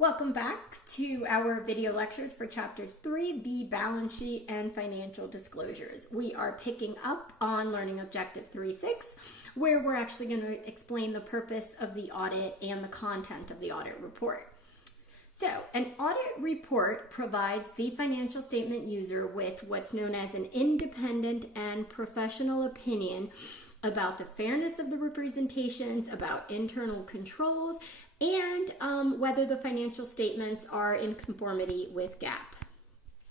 Welcome back to our video lectures for Chapter 3, the Balance Sheet and Financial Disclosures. We are picking up on Learning Objective 3.6, where we're actually going to explain the purpose of the audit and the content of the audit report. So, an audit report provides the financial statement user with what's known as an independent and professional opinion about the fairness of the representations, about internal controls, and whether the financial statements are in conformity with GAAP.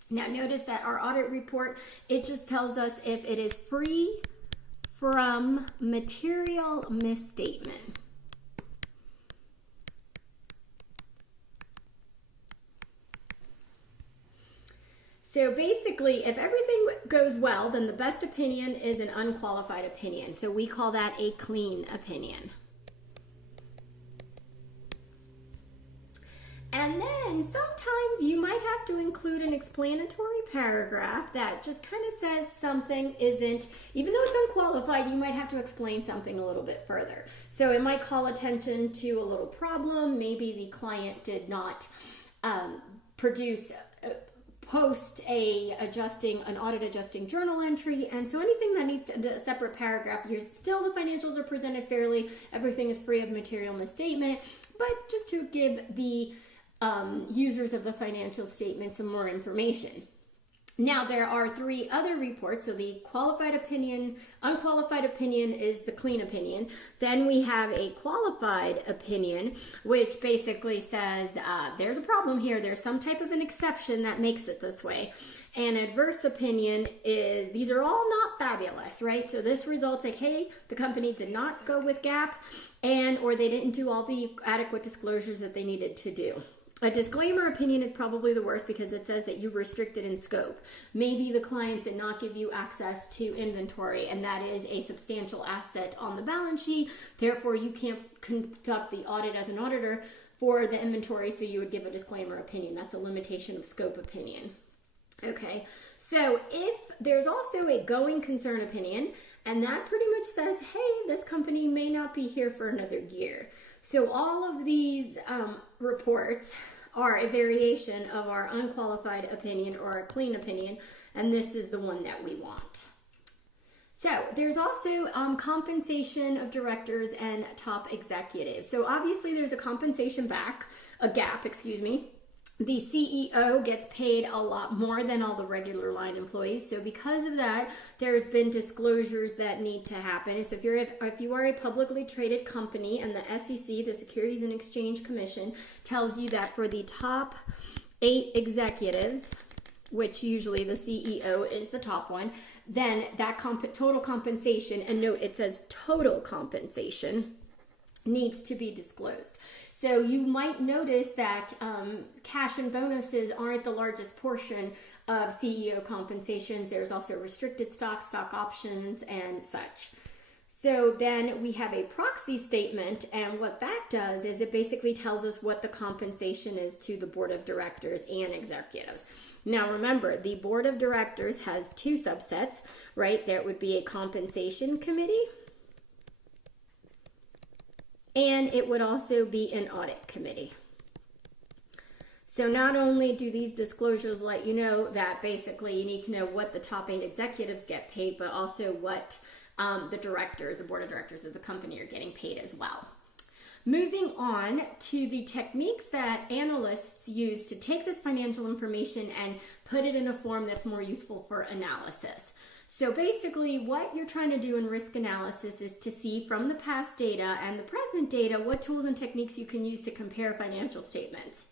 Now notice that our audit report, it just tells us if it is free from material misstatement. So basically, if everything goes well, then the best opinion is an unqualified opinion. So we call that a clean opinion. And then sometimes you might have to include an explanatory paragraph that just kind of says something isn't, even though it's unqualified, you might have to explain something a little bit further. So it might call attention to a little problem. Maybe the client did not post an audit adjusting journal entry, and so anything that needs a separate paragraph, still the financials are presented fairly, everything is free of material misstatement, but just to give the users of the financial statement some more information. Now there are three other reports. So the qualified opinion, unqualified opinion is the clean opinion. Then we have a qualified opinion, which basically says there's a problem here. There's some type of an exception that makes it this way. And adverse opinion is, these are all not fabulous, right? So this results like, hey, the company did not go with GAAP or they didn't do all the adequate disclosures that they needed to do. A disclaimer opinion is probably the worst because it says that you restricted in scope. Maybe the client did not give you access to inventory, and that is a substantial asset on the balance sheet. Therefore, you can't conduct the audit as an auditor for the inventory, so you would give a disclaimer opinion. That's a limitation of scope opinion. Okay, so if there's also a going concern opinion, and that pretty much says, hey, this company may not be here for another year. So all of these reports are a variation of our unqualified opinion or a clean opinion, and this is the one that we want. So there's also compensation of directors and top executives. So obviously there's a gap, The CEO gets paid a lot more than all the regular line employees. So because of that, there's been disclosures that need to happen. So if you are a publicly traded company and the SEC, the Securities and Exchange Commission, tells you that for the top 8 executives, which usually the CEO is the top one, then that total compensation, and note it says total compensation, needs to be disclosed. So you might notice that cash and bonuses aren't the largest portion of CEO compensations. There's also restricted stock options, and such. So then we have a proxy statement, and what that does is it basically tells us what the compensation is to the board of directors and executives. Now remember, the board of directors has 2 subsets, right? There would be a compensation committee, and it would also be an audit committee. So not only do these disclosures let you know that basically you need to know what the top 8 executives get paid, but also what the board of directors of the company are getting paid as well. Moving on to the techniques that analysts use to take this financial information and put it in a form that's more useful for analysis. So basically what you're trying to do in risk analysis is to see from the past data and the present data what tools and techniques you can use to compare financial statements.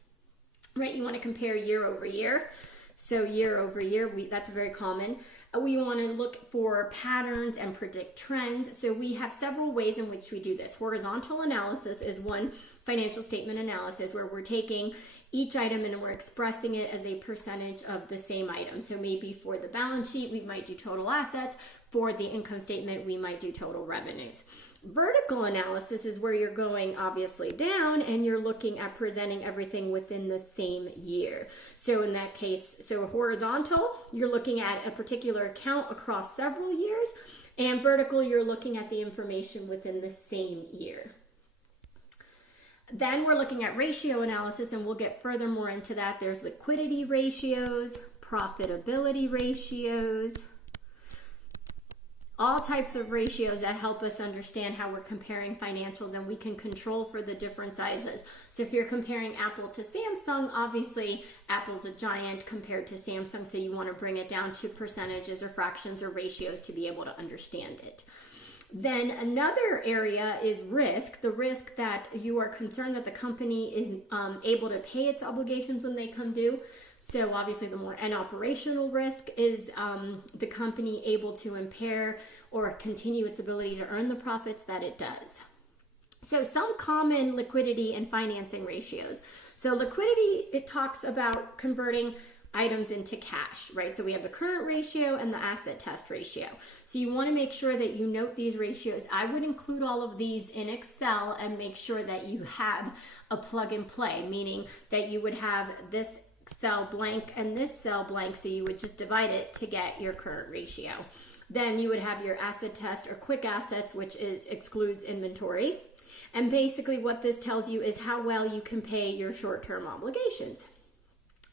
Right? You want to compare year over year. So year over year, that's very common. We want to look for patterns and predict trends. So we have several ways in which we do this. Horizontal analysis is one financial statement analysis where we're taking each item and we're expressing it as a percentage of the same item. So maybe for the balance sheet, we might do total assets. For the income statement, we might do total revenues. Vertical analysis is where you're going obviously down and you're looking at presenting everything within the same year. So in that case, horizontal, you're looking at a particular account across several years, and vertical, you're looking at the information within the same year. Then we're looking at ratio analysis, and we'll get furthermore into that. There's liquidity ratios, profitability ratios, all types of ratios that help us understand how we're comparing financials, and we can control for the different sizes. So if you're comparing Apple to Samsung, obviously Apple's a giant compared to Samsung, so you want to bring it down to percentages or fractions or ratios to be able to understand it. Then another area is risk, the risk that you are concerned that the company is able to pay its obligations when they come due. So obviously an operational risk is the company able to impair or continue its ability to earn the profits that it does. So some common liquidity and financing ratios. So liquidity, it talks about converting items into cash, right? So we have the current ratio and the asset test ratio. So you want to make sure that you note these ratios. I would include all of these in Excel and make sure that you have a plug and play, meaning that you would have this cell blank and this cell blank, so you would just divide it to get your current ratio. Then you would have your asset test or quick assets, which excludes inventory. And basically what this tells you is how well you can pay your short-term obligations.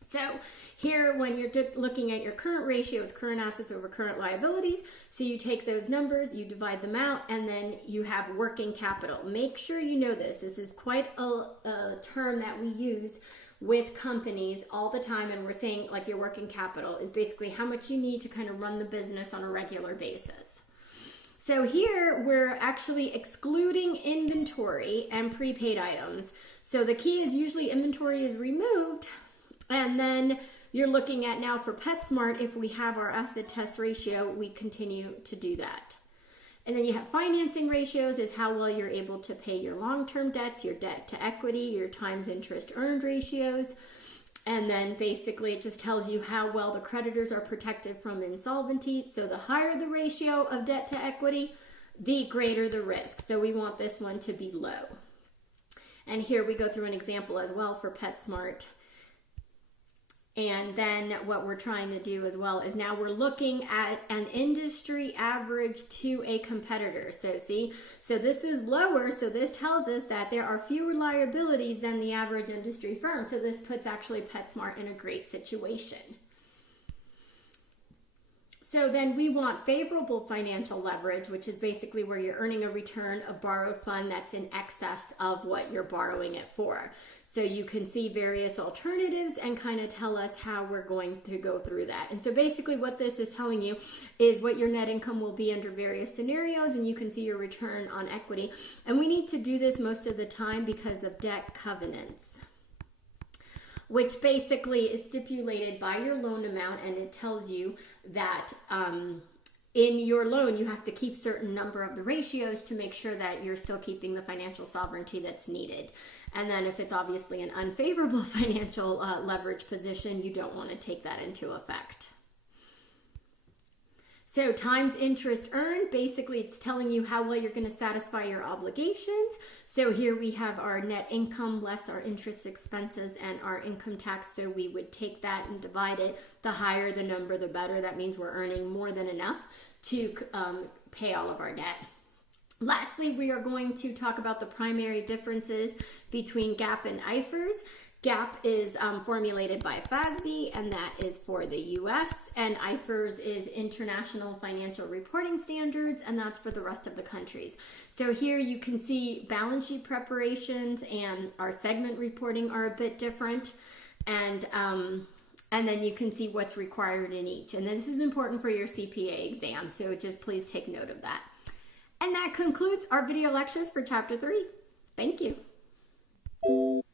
So here, when you're looking at your current ratio, it's current assets over current liabilities. So you take those numbers, you divide them out, and then you have working capital. Make sure you know this. This is quite a term that we use with companies all the time, and we're saying like your working capital is basically how much you need to kind of run the business on a regular basis. So here we're actually excluding inventory and prepaid items. So the key is usually inventory is removed, and then you're looking at now for PetSmart, if we have our asset test ratio, we continue to do that. And then you have financing ratios is how well you're able to pay your long-term debts, your debt to equity, your times interest earned ratios. And then basically it just tells you how well the creditors are protected from insolvency. So the higher the ratio of debt to equity, the greater the risk. So we want this one to be low. And here we go through an example as well for PetSmart. And then what we're trying to do as well is now we're looking at an industry average to a competitor. So see, so this is lower. So this tells us that there are fewer liabilities than the average industry firm. So this puts actually PetSmart in a great situation. So then we want favorable financial leverage, which is basically where you're earning a return of borrowed fund that's in excess of what you're borrowing it for. So you can see various alternatives and kind of tell us how we're going to go through that. And so basically what this is telling you is what your net income will be under various scenarios, and you can see your return on equity. And we need to do this most of the time because of debt covenants, which basically is stipulated by your loan amount, and it tells you that in your loan you have to keep certain number of the ratios to make sure that you're still keeping the financial sovereignty that's needed. And then if it's obviously an unfavorable financial leverage position, you don't want to take that into effect. So times interest earned, basically it's telling you how well you're going to satisfy your obligations. So here we have our net income less our interest expenses and our income tax. So we would take that and divide it. The higher the number, the better. That means we're earning more than enough to pay all of our debt. Lastly, we are going to talk about the primary differences between GAAP and IFRS. GAAP is formulated by FASB, and that is for the US, and IFRS is International Financial Reporting Standards, and that's for the rest of the countries. So here you can see balance sheet preparations and our segment reporting are a bit different, and then you can see what's required in each. And this is important for your CPA exam, so just please take note of that. And that concludes our video lectures for Chapter 3. Thank you.